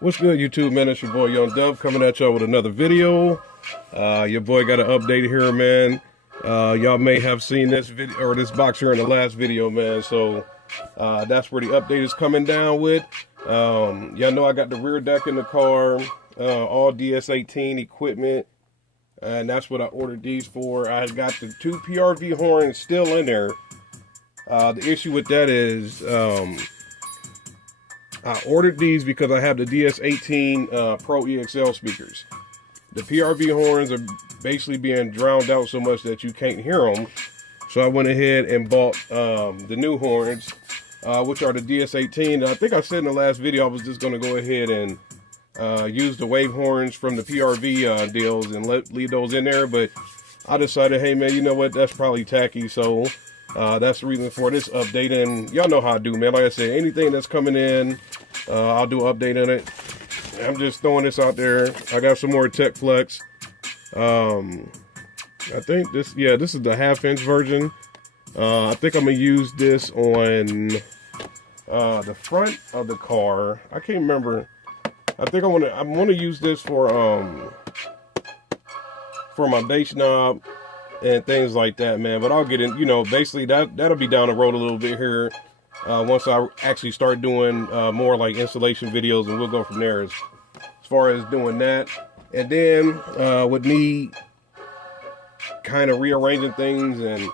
What's good, YouTube, man? It's your boy Young Dub coming at y'all with another video. Your boy got an update here, man. Y'all may have seen this video or this box here in the last video, man. So that's where the update is coming down with. Y'all know I got the rear deck in the car, all DS18 equipment, and that's what I ordered these for. I got the two PRV horns still in there. The issue with that is I ordered these because I have the DS18 Pro EXL speakers. The PRV horns are basically being drowned out so much that you can't hear them. So I went ahead and bought the new horns, which are the DS18. I think I said in the last video I was just going to go ahead and use the wave horns from the PRV deals and leave those in there. But I decided, hey man, you know what? That's probably tacky. So that's the reason for this update. And y'all know how I do, man. Like I said, anything that's coming in, I'll do an update on it. I'm just throwing this out there. I got some more Tech Flex. I think this is the 1/2-inch version. I think I'm gonna use this on the front of the car. I can't remember. I think I want to use this for my bass knob and things like that, man. But I'll get in, you know, basically that'll be down the road a little bit here once I actually start doing more like installation videos, and we'll go from there as far as doing that. And then with me kind of rearranging things and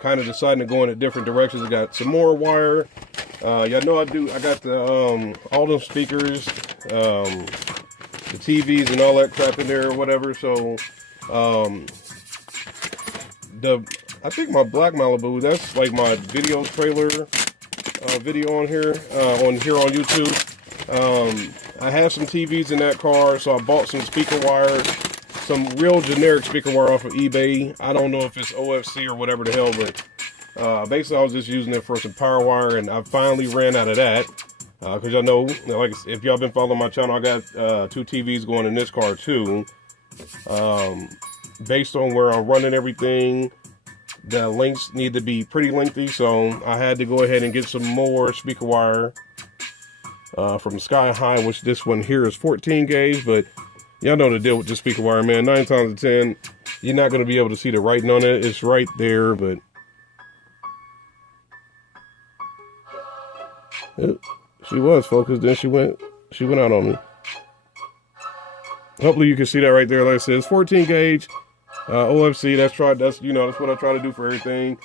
kind of deciding to go in a different directions, I got some more wire. Y'all know I got the all those speakers, the TVs and all that crap in there or whatever. So I think my black Malibu, that's like my video trailer video on here on YouTube. I have some TVs in that car, so I bought some speaker wire, some real generic speaker wire off of eBay. I don't know if it's OFC or whatever the hell, but basically I was just using it for some power wire, and I finally ran out of that. Because y'all know, like, if y'all been following my channel, I got two TVs going in this car too. Based on where I'm running everything, the lengths need to be pretty lengthy, so I had to go ahead and get some more speaker wire from Sky High, which this one here is 14 gauge, but y'all know the deal with the speaker wire, man. 9 times out of 10, you're not going to be able to see the writing on it. It's right there, but she was focused, then she went out on me. Hopefully you can see that right there. Like I said, it's 14 gauge. OFC, that's what I try to do for everything.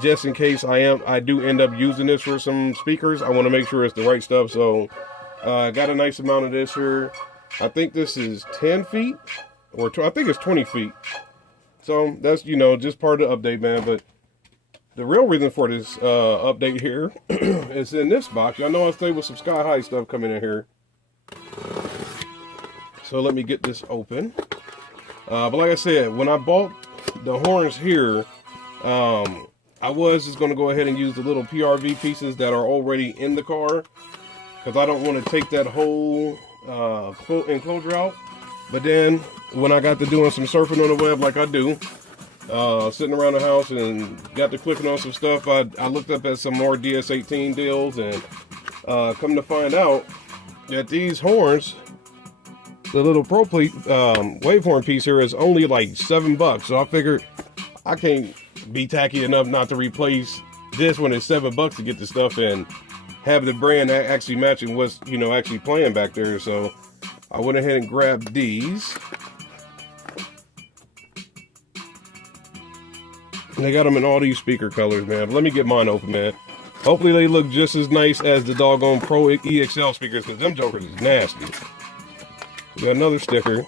Just in case I do end up using this for some speakers, I want to make sure it's the right stuff. So I got a nice amount of this here. I think this is 10 feet, or I think it's 20 feet. So that's, you know, just part of the update, man. But the real reason for this update here is in this box. Y'all know I stayed with some Sky High stuff coming in here. So let me get this open. But like I said, when I bought the horns here, I was just going to go ahead and use the little PRV pieces that are already in the car, because I don't want to take that whole enclosure out. But then when I got to doing some surfing on the web like I do, sitting around the house and got to clicking on some stuff, I looked up at some more DS18 deals, and come to find out that these horns, the little Pro Plate wavehorn piece here, is only like $7. So I figured I can't be tacky enough not to replace this when it's $7 to get the stuff and have the brand actually matching what's, you know, actually playing back there. So I went ahead and grabbed these. And they got them in all these speaker colors, man. But let me get mine open, man. Hopefully they look just as nice as the doggone Pro EXL speakers, because them jokers is nasty. We got another sticker,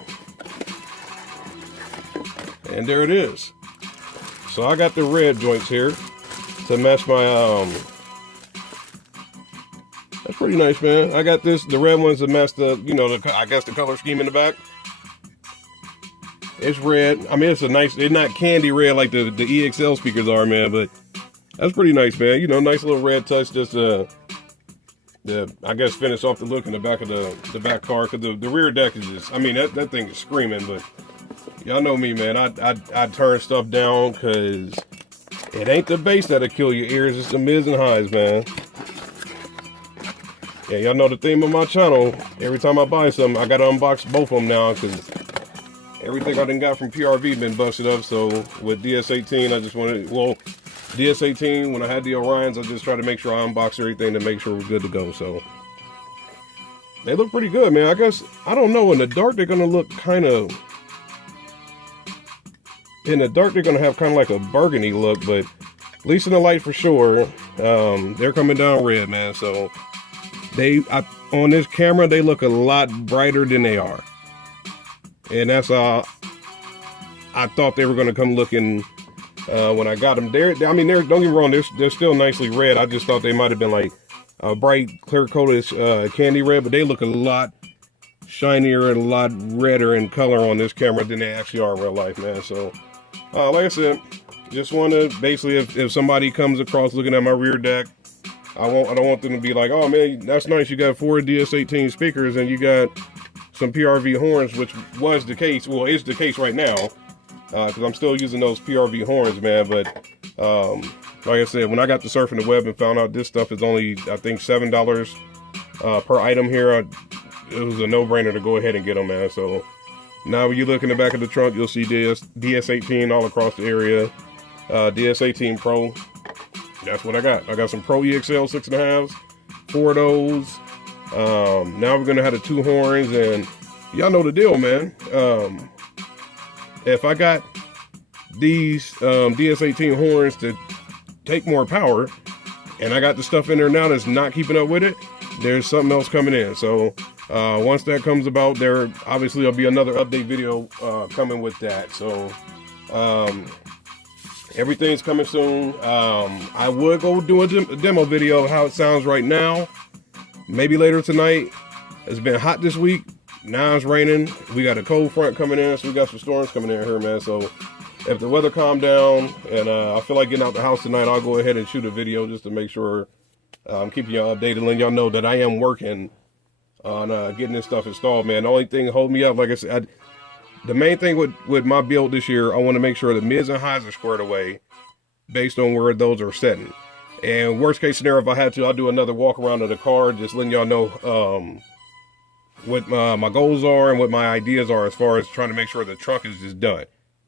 and there it is. So I got the red joints here to match my that's pretty nice, man. I got the red ones to match the, you know, I guess the color scheme in the back. It's red. I mean, it's a nice, it's not candy red like the EXL speakers are, man, but that's pretty nice, man. You know, nice little red touch, just I guess finish off the look in the back of the back car, because the rear deck is just, I mean, that thing is screaming. But y'all know me, man. I turn stuff down because it ain't the bass that'll kill your ears. It's the mids and highs, man. Yeah, y'all know the theme of my channel. Every time I buy something, I gotta unbox both of them now, because everything I done got from PRV been busted up. So with DS18, I just wanted, well, DS18, when I had the Orions, I just tried to make sure I unbox everything to make sure we're good to go. So they look pretty good, man. I guess, I don't know, in the dark they're gonna look kind of, in the dark they're gonna have kind of like a burgundy look, but at least in the light for sure, they're coming down red, man. So on this camera, they look a lot brighter than they are. And that's I thought they were going to come looking when I got them. I mean, don't get me wrong, they're still nicely red. I just thought they might have been like a bright, clear-coated candy red, but they look a lot shinier and a lot redder in color on this camera than they actually are in real life, man. So, like I said, just want to basically, if somebody comes across looking at my rear deck, I don't want them to be like, oh man, that's nice, you got 4 DS18 speakers and you got some PRV horns, which was the case, well, it's the case right now, because I'm still using those PRV horns, man. But like I said, when I got to surfing the web and found out this stuff is only, I think, $7 per item here, it was a no-brainer to go ahead and get them, man. So now when you look in the back of the trunk, you'll see DS18 all across the area, DS18 Pro. That's what I got. I got some Pro EXL 6.5s, 4 of those. Now we're gonna have the 2 horns, and y'all know the deal, man. If I got these DS18 horns to take more power, and I got the stuff in there now that's not keeping up with it, there's something else coming in. So once that comes about, there obviously will be another update video coming with that. So everything's coming soon. I would go do a demo video of how it sounds right now. Maybe later tonight. It's been hot this week. Now it's raining. We got a cold front coming in, so we got some storms coming in here, man. So if the weather calmed down and I feel like getting out the house tonight, I'll go ahead and shoot a video just to make sure I'm keeping y'all updated, letting y'all know that I am working on getting this stuff installed, man. The only thing holding me up, like I said, the main thing with my build this year, I want to make sure the mids and highs are squared away based on where those are setting. And worst case scenario, if I had to, I'll do another walk around of the car, just letting y'all know what my goals are and what my ideas are as far as trying to make sure the trunk is just done.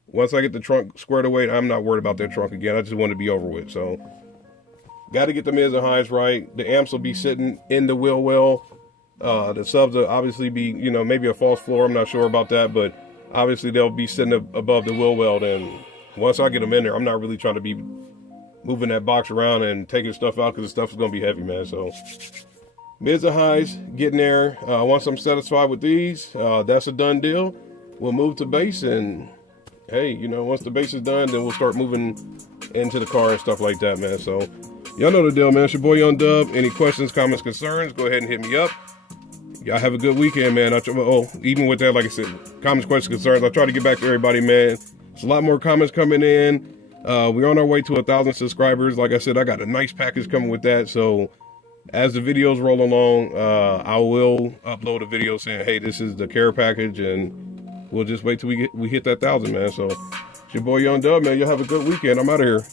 Once I get the trunk squared away, I'm not worried about that trunk again. I just want to be over with. So got to get the mids and highs right. The amps will be sitting in the wheel well. The subs will obviously be, you know, maybe a false floor. I'm not sure about that, but obviously they'll be sitting above the wheel well. And once I get them in there, I'm not really trying to be moving that box around and taking stuff out, because the stuff is going to be heavy, man. So mids and highs, getting there. Once I'm satisfied with these, that's a done deal. We'll move to bass, and hey, you know, once the bass is done, then we'll start moving into the car and stuff like that, man. So y'all know the deal, man. It's your boy Young Dub. Any questions, comments, concerns, go ahead and hit me up. Y'all have a good weekend, man. Even with that, like I said, comments, questions, concerns, I'll try to get back to everybody, man. There's a lot more comments coming in. We're on our way to 1,000 subscribers. Like I said, I got a nice package coming with that. So as the videos roll along, I will upload a video saying, hey, this is the care package, and we'll just wait till we hit that 1,000, man. So it's your boy Young Dub, man. Y'all have a good weekend. I'm out of here.